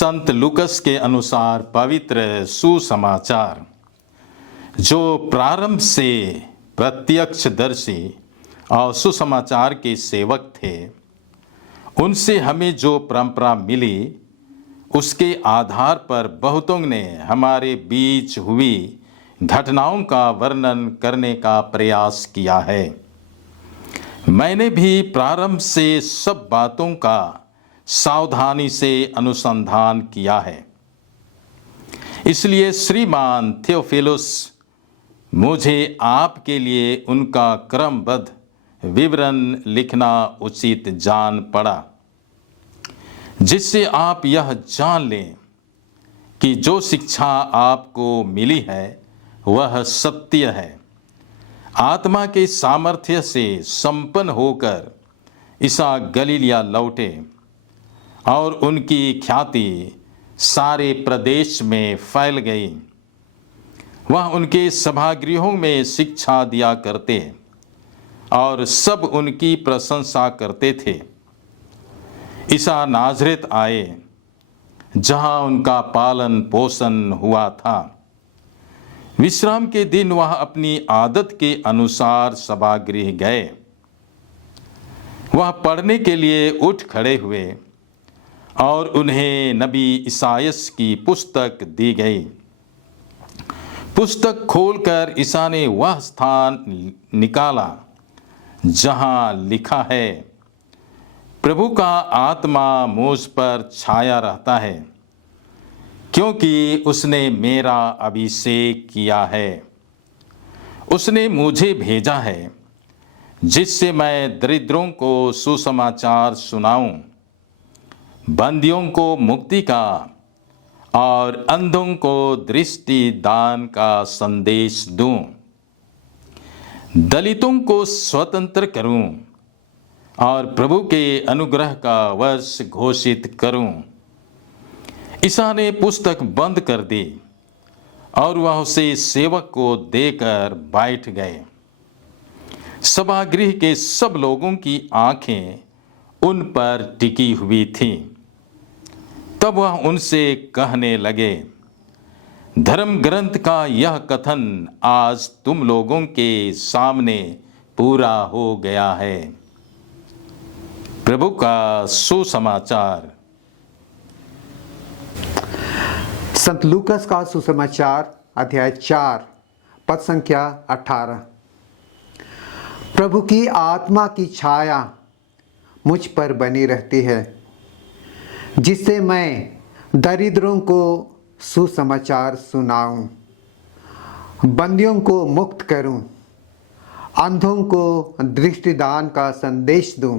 संत लूकस के अनुसार पवित्र सुसमाचार जो प्रारंभ से प्रत्यक्षदर्शी और सुसमाचार के सेवक थे, उनसे हमें जो परंपरा मिली उसके आधार पर बहुतों ने हमारे बीच हुई घटनाओं का वर्णन करने का प्रयास किया है। मैंने भी प्रारंभ से सब बातों का सावधानी से अनुसंधान किया है। इसलिए श्रीमान थियोफिलुस, मुझे आपके लिए उनका क्रमबद्ध विवरण लिखना उचित जान पड़ा, जिससे आप यह जान लें कि जो शिक्षा आपको मिली है वह सत्य है। आत्मा के सामर्थ्य से संपन्न होकर ईसा गलीलिया लौटे और उनकी ख्याति सारे प्रदेश में फैल गई। वह उनके सभागृहों में शिक्षा दिया करते और सब उनकी प्रशंसा करते थे। ईसा नाज़रेत आए, जहां उनका पालन पोषण हुआ था। विश्राम के दिन वह अपनी आदत के अनुसार सभागृह गए। वह पढ़ने के लिए उठ खड़े हुए और उन्हें नबी ईसायास की पुस्तक दी गई। पुस्तक खोलकर ईसा ने वह स्थान निकाला जहां लिखा है, प्रभु का आत्मा मुझ पर छाया रहता है, क्योंकि उसने मेरा अभिषेक किया है। उसने मुझे भेजा है जिससे मैं दरिद्रों को सुसमाचार सुनाऊं, बंदियों को मुक्ति का और अंधों को दृष्टि दान का संदेश दूं, दलितों को स्वतंत्र करूं और प्रभु के अनुग्रह का वर्ष घोषित करूं। ईसा ने पुस्तक बंद कर दी और वह उसे सेवक को देकर बैठ गए। सभागृह के सब लोगों की आंखें उन पर टिकी हुई थीं। तब वह उनसे कहने लगे, धर्म ग्रंथ का यह कथन आज तुम लोगों के सामने पूरा हो गया है। प्रभु का सुसमाचार। संत लूकस का सुसमाचार अध्याय 4 पद संख्या 18। प्रभु की आत्मा की छाया मुझ पर बनी रहती है, जिससे मैं दरिद्रों को सुसमाचार सुनाऊं, बंदियों को मुक्त करूं, अंधों को दृष्टिदान का संदेश दूं,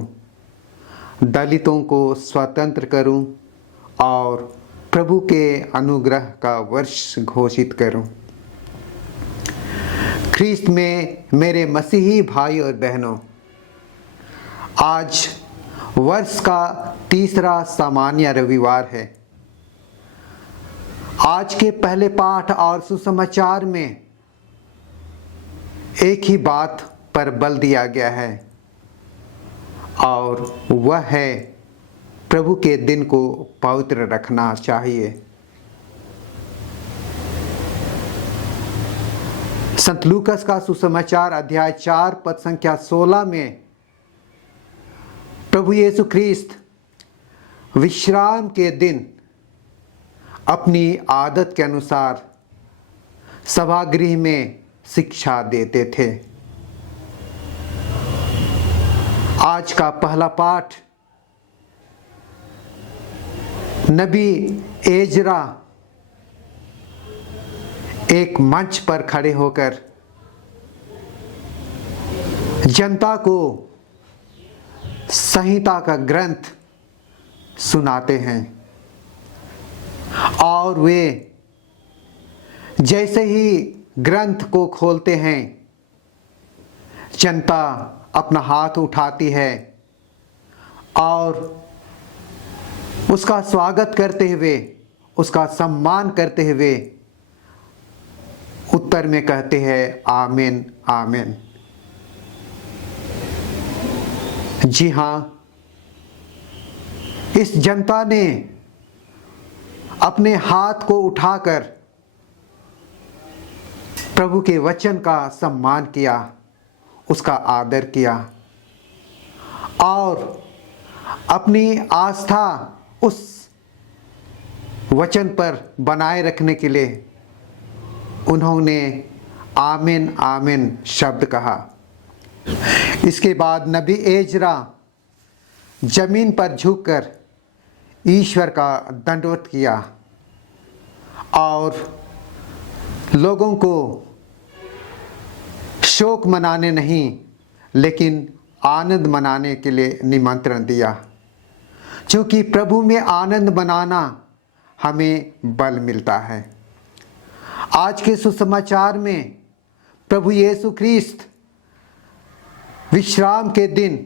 दलितों को स्वतंत्र करूं और प्रभु के अनुग्रह का वर्ष घोषित करूं। ख्रीस्त में मेरे मसीही भाई और बहनों, आज वर्ष का तीसरा सामान्य रविवार है। आज के पहले पाठ और सुसमाचार में एक ही बात पर बल दिया गया है और वह है प्रभु के दिन को पवित्र रखना चाहिए। संत लूकस का सुसमाचार अध्याय 4 पद संख्या 16 में प्रभु यीशु ख्रीस्त विश्राम के दिन अपनी आदत के अनुसार सभागृह में शिक्षा देते थे। आज का पहला पाठ नबी एजरा एक मंच पर खड़े होकर जनता को संहिता का ग्रंथ सुनाते हैं और वे जैसे ही ग्रंथ को खोलते हैं, जनता अपना हाथ उठाती है और उसका स्वागत करते हुए, उसका सम्मान करते हुए उत्तर में कहते हैं, आमीन आमीन। जी हाँ, इस जनता ने अपने हाथ को उठाकर प्रभु के वचन का सम्मान किया, उसका आदर किया और अपनी आस्था उस वचन पर बनाए रखने के लिए उन्होंने आमीन आमीन शब्द कहा। इसके बाद नबी एजरा जमीन पर झुककर ईश्वर का दंडवत किया और लोगों को शोक मनाने नहीं लेकिन आनंद मनाने के लिए निमंत्रण दिया, क्योंकि प्रभु में आनंद मनाना हमें बल मिलता है। आज के सुसमाचार में प्रभु यीशु ख्रीस्त विश्राम के दिन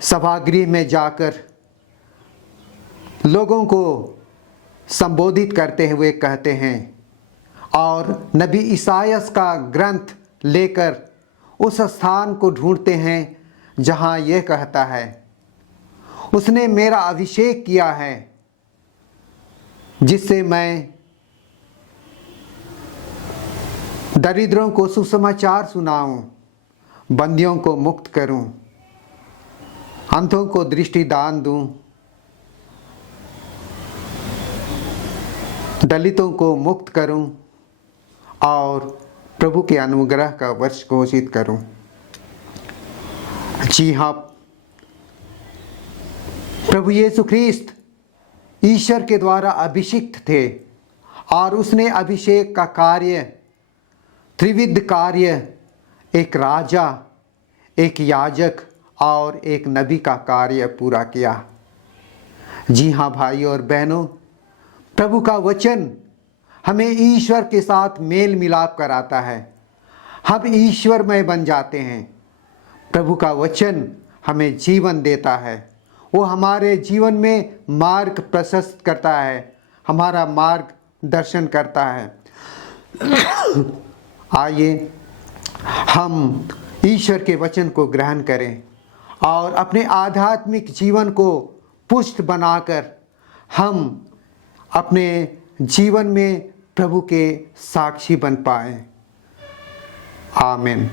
सभागृह में जाकर लोगों को संबोधित करते हुए कहते हैं और नबी ईसायास का ग्रंथ लेकर उस स्थान को ढूंढते हैं जहां यह कहता है, उसने मेरा अभिषेक किया है जिससे मैं दरिद्रों को सुसमाचार सुनाऊं, बंदियों को मुक्त करूं, अंधों को दृष्टि दान दूं, दलितों को मुक्त करूं और प्रभु के अनुग्रह का वर्ष घोषित करूं। जी हाँ, प्रभु यीशु ख्रीस्त ईश्वर के द्वारा अभिषिक्त थे और उसने अभिषेक का कार्य, त्रिविध कार्य, एक राजा, एक याजक और एक नबी का कार्य पूरा किया। जी हाँ भाई और बहनों, प्रभु का वचन हमें ईश्वर के साथ मेल मिलाप कराता है, हम ईश्वरमय बन जाते हैं। प्रभु का वचन हमें जीवन देता है, वो हमारे जीवन में मार्ग प्रशस्त करता है, हमारा मार्ग दर्शन करता है। आइए हम ईश्वर के वचन को ग्रहण करें और अपने आध्यात्मिक जीवन को पुष्ट बनाकर हम अपने जीवन में प्रभु के साक्षी बन पाएं। आमीन।